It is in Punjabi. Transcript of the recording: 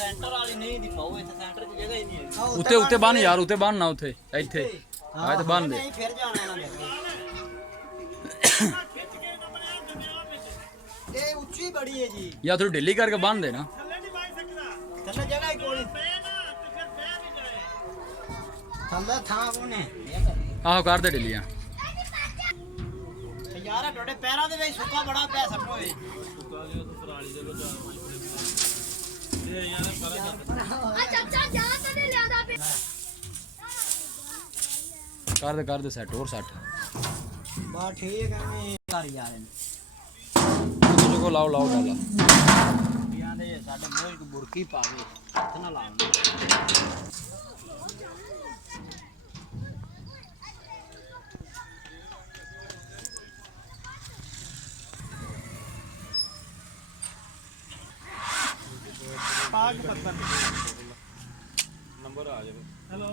ਸੈਂਟਰ ਵਾਲੀ ਨਹੀਂ ਦਿਖਾਓ ਇੱਥੇ ਸੈਂਟਰ 'ਚ ਜਗ੍ਹਾ ਹੀ ਨਹੀਂ ਹੈ ਉੱਤੇ ਉੱਤੇ ਬੰਨ ਯਾਰ ਉੱਤੇ ਬੰਨ ਨਾ ਉੱਥੇ ਇੱਥੇ ਆ ਤੇ ਬੰਨ ਦੇ ਨਹੀਂ ਫਿਰ ਜਾਣਾ ਇਹਨਾਂ ਦੇ ਇਹ ਉੱਚੀ ਬੜੀ ਹੈ ਜੀ ਜਾਂ ਥੋੜੀ ਢਿੱਲੀ ਕਰਕੇ ਬੰਨ ਦੇ ਨਾ ਥੱਲੇ ਜਗ੍ਹਾ ਹੀ ਕੋਈ ਥੱਲੇ ਥਾਂ ਕੋਨੇ ਆਹੋ ਕਰ ਦੇ ਢਿੱਲੀਆਂ ਯਾਰ ਤੁਹਾਡੇ ਪੈਰਾਂ ਦੇ ਵਿੱਚ ਸੁੱਕਾ ਬੜਾ ਪਿਆ ਸੱਟੋ ਏ ਸੁੱਕਾ ਲਿਓ ਤਾਂ ਪਰਾਲੀ ਦੇ ਲੋ ਇਹ ਯਾਰ ਪਰ ਚਾਚਾ ਜਾ ਤੇ ਲਿਆਦਾ ਪੇ ਕਰ ਦੇ ਸੈੱਟ ਹੋਰ ਸੈੱਟ ਬਾ ਠੀਕ ਹੈ ਮੈਂ ਕਰ ਯਾਰ ਜੋ ਲਾਓ ਡਾਲਾ ਯਾਂ ਦੇ ਸਾਡੇ ਮੋਹ ਇੱਕ ਬੁਰਕੀ ਪਾਵੇ ਹੱਥ ਨਾ ਲਾਉਣਾ पाग पत्थर नंबर आ जाए हेलो